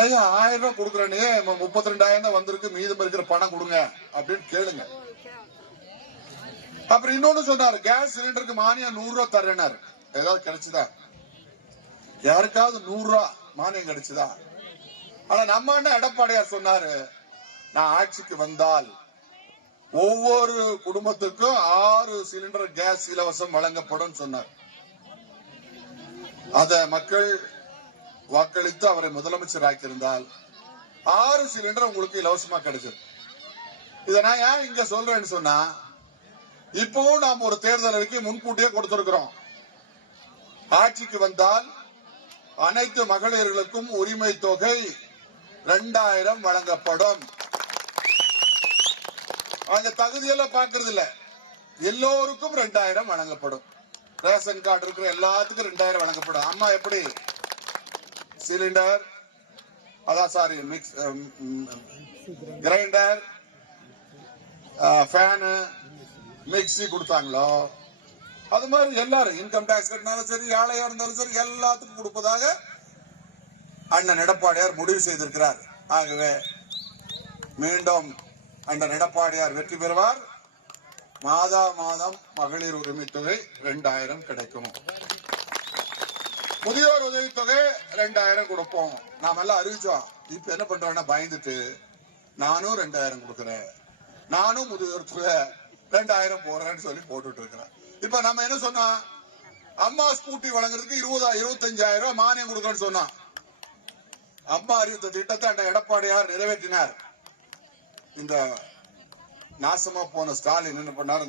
ஏங்க 1000 ரூபாய் கொடுக்குறேன்னு 32,000 தான் வந்திருக்கு, மீதம் இருக்கிற பணம் கொடுங்க அப்படின்னு கேளுங்க. அப்புறம் இன்னொன்னு சொன்னாரு, கேஸ் சிலிண்டருக்கு மானியம் 100 ரூபாய் தர்றேனாரு. ஏதாவது கிடைச்சுதா? யாருக்காவது 100 ரூபாய் மானியம் கிடைச்சுதா? ஆனா நம்ம அண்ணன் எடப்பாடியார் சொன்னாரு, நான் ஆட்சிக்கு வந்தால் ஒவ்வொரு குடும்பத்துக்கும் 6 சிலிண்டர் கேஸ் இலவசம் வழங்கப்படும் சொன்னார். அத மக்கள் வாக்களித்து அவரை முதலமைச்சர் ஆக்கியிருந்தால் 6 சிலிண்டர் உங்களுக்கு இலவசமா கிடைச்சது. இதை நான் ஏன் இங்க சொல்றேன்னு சொன்னா, இப்பவும் நாம் ஒரு தேர்தல் அறிக்கை முன்கூட்டியே கொடுத்திருக்கிறோம். ஆட்சிக்கு வந்தால் அனைத்து மகளிர்களுக்கும் உரிமை தொகை 2000 வழங்கப்படும். அங்க தகுதியெல்லாம் பாக்குறது இல்ல, எல்லோருக்கும் 2000 வழங்கப்படும். ரேஷன் கார்டு இருக்கிற எல்லாத்துக்கும் 2000 வழங்கப்படும். அம்மா எப்படி சிலிண்டர், அதான் sorry mix grinder, fan, mixie கொடுத்தாங்களோ அது மாதிரி எல்லாரும் இன்கம் டாக்ஸ் கட்டினாலும் சரி, ஏழையா இருந்தாலும் சரி, எல்லாத்துக்கும் கொடுப்பதாக அண்ணன் எடப்பாடியார் முடிவு செய்திருக்கிறார். ஆகவே மீண்டும் அண்ணன் எடப்பாடியார் வெற்றி பெறுவார். மாதா மாதம் மகளிர் உரிமை தொகை 2000 கிடைக்கும். முதியோர் உதவித்தொகை 2000 கொடுப்போம். நாம எல்லாம் அறிவிச்சோம். இப்ப என்ன பண்றோம்னா பயந்துட்டு நானும் 2000 கொடுக்கறேன், நானும் முதியோர் தொகை 2000 போடுறேன்னு சொல்லி போட்டுட்டு இருக்கிறேன். இப்ப நம்ம என்ன சொன்னா, அம்மா ஸ்கூட்டி வழங்குறதுக்கு 25,000 ரூபாய் மானியம் கொடுக்கணும்னு சொன்னோம். அம்மா அறிவித்த திட்டத்தை அண்ணன் எடப்பாடியார் நிறைவேற்றினார். இந்த நாசமா போன ஸ்டாலின் என்ன பண்ணார்?